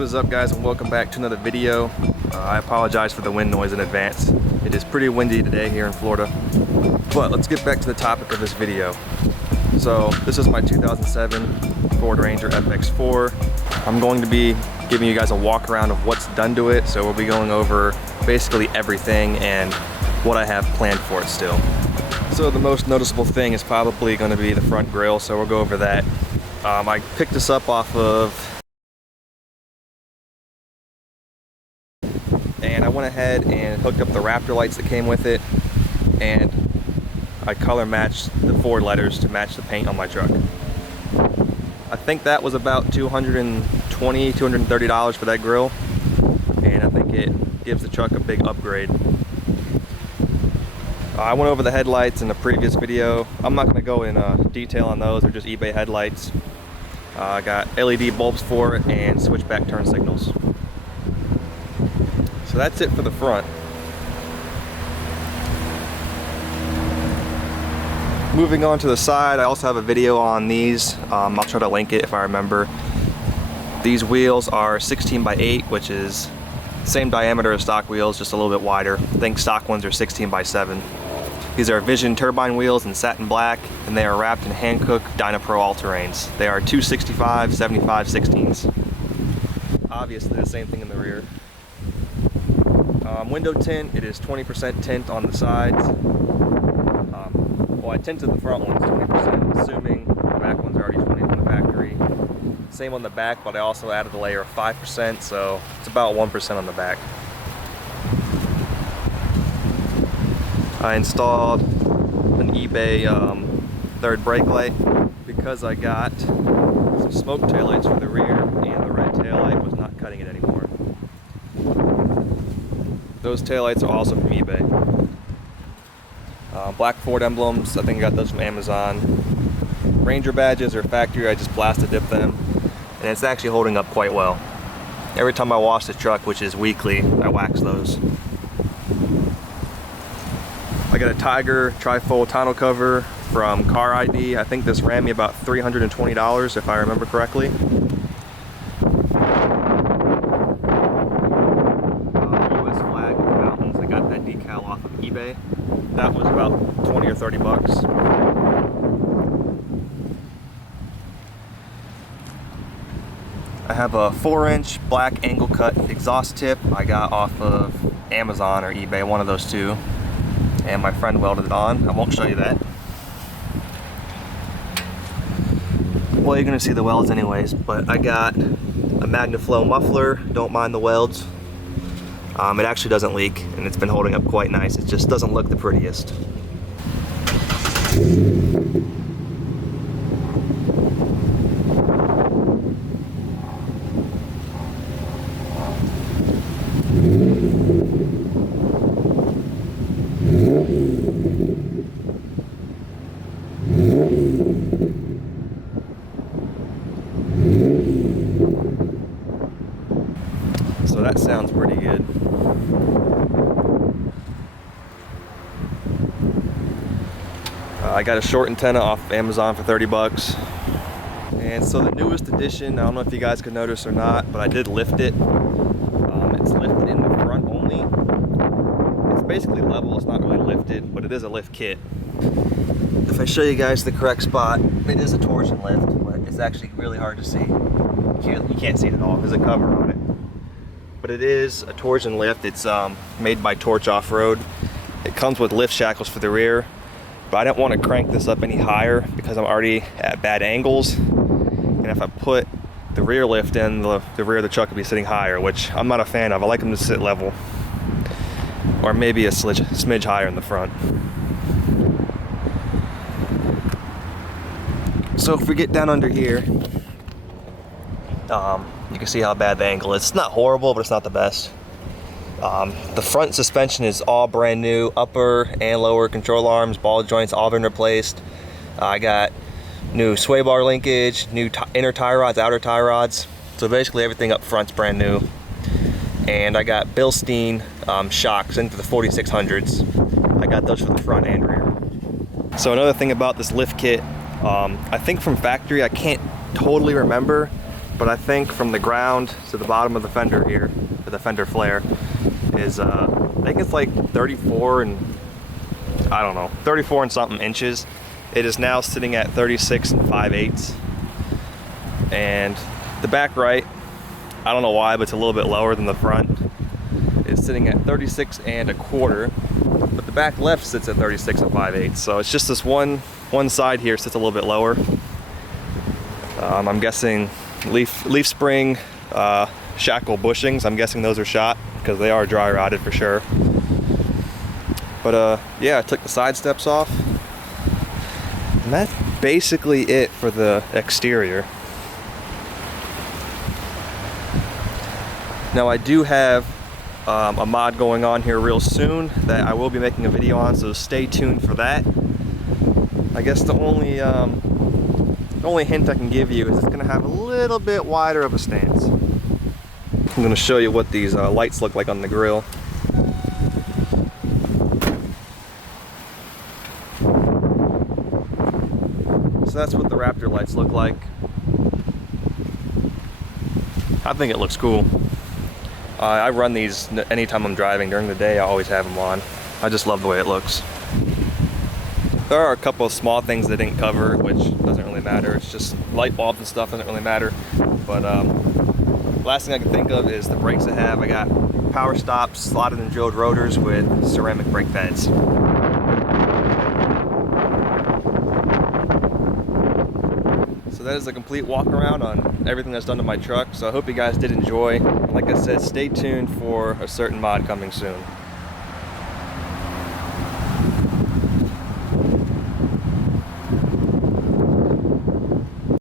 What is up, guys, and welcome back to another video. I apologize for the wind noise in advance. It is pretty windy today here in Florida. But let's get back to the topic of this video. So this is my 2007 Ford Ranger FX4. I'm going to be giving you guys a walk around of what's done to it. So we'll be going over basically everything and what I have planned for it still. So the most noticeable thing is probably going to be the front grille, so we'll go over that. I picked this up off of, and I went ahead and hooked up the Raptor lights that came with it, and I color matched the Ford letters to match the paint on my truck. I think that was about $220, $230 for that grille, and I think it gives the truck a big upgrade. I went over the headlights in the previous video. I'm not going to go in detail on those. They're just eBay headlights. I got LED bulbs for it and switchback turn signals. So that's it for the front. Moving on to the side, I also have a video on these. I'll try to link it if I remember. These wheels are 16 by 8, which is the same diameter as stock wheels, just a little bit wider. I think stock ones are 16 by 7. These are Vision turbine wheels in satin black, and they are wrapped in Hankook Dynapro all-terrains. They are 265, 75, 16s. Obviously the same thing in the rear. Window tint, it is 20% tint on the sides. Well, I tinted the front ones 20%, assuming the back ones are already 20 from the factory. Same on the back, but I also added a layer of 5%, so it's about 1% on the back. I installed an eBay third brake light because I got some smoke taillights for the rear, and the red taillight was not cutting it anymore. Those taillights are also from eBay. Black Ford emblems, I think I got those from Amazon. Ranger badges are factory, I just blasted dip them, and it's actually holding up quite well. Every time I wash the truck, which is weekly, I wax those. I got a Tiger trifold tonneau cover from Car ID. I think this ran me about $320 if I remember correctly. US flag with the mountains. I got that decal off of eBay. That was about 20 or 30 bucks. I have a 4-inch black angle cut exhaust tip I got off of Amazon or eBay, one of those two. And my friend welded it on. I won't show you that. Well, you're gonna see the welds anyways, but I got a MagnaFlow muffler, don't mind the welds. It actually doesn't leak, and it's been holding up quite nice. It just doesn't look the prettiest. So that sounds pretty good. I got a short antenna off Amazon for 30 bucks. And so the newest addition, I don't know if you guys could notice or not, but I did lift it. It's lifted in the front only. It's basically level, it's not really lifted, but it is a lift kit. If I show you guys the correct spot, it is a torsion lift, but it's actually really hard to see. You can't see it at all, there's a cover on it. But it is a torsion lift. It's made by Torch Off-Road. It comes with lift shackles for the rear, but I didn't want to crank this up any higher because I'm already at bad angles. And if I put the rear lift in, the rear of the truck would be sitting higher, which I'm not a fan of. I like them to sit level, or maybe a smidge higher in the front. So if we get down under here, you can see how bad the angle is. It's not horrible, but it's not the best. The front suspension is all brand new. Upper and lower control arms, ball joints, all been replaced. I got new sway bar linkage, new inner tie rods, outer tie rods. So basically everything up front's brand new. And I got Bilstein shocks into the 4600s. I got those for the front and rear. So another thing about this lift kit, I think from factory, I can't totally remember, but I think from the ground to the bottom of the fender here, to the fender flare, is I think it's like 34 and I don't know, 34 and something inches. It is now sitting at 36 and 5/8. And the back right, I don't know why, but it's a little bit lower than the front. It's sitting at 36 and 1/4, but the back left sits at 36 and 5/8. So it's just this one side here sits a little bit lower. I'm guessing leaf spring shackle bushings. I'm guessing those are shot because they are dry rotted for sure. But yeah, I took the side steps off, and that's basically it for the exterior. Now I do have a mod going on here real soon that I will be making a video on, so stay tuned for that. I guess the only hint I can give you is it's going to have a little bit wider of a stance. I'm going to show you what these lights look like on the grill. So that's what the Raptor lights look like. I think it looks cool. I run these anytime I'm driving. During the day, I always have them on. I just love the way it looks. There are a couple of small things they didn't cover, which doesn't really matter. It's just light bulbs and stuff doesn't really matter. But last thing I can think of is the brakes I have. I got power stops, slotted and drilled rotors with ceramic brake pads. So that is a complete walk around on everything that's done to my truck. So I hope you guys did enjoy. Like I said, stay tuned for a certain mod coming soon.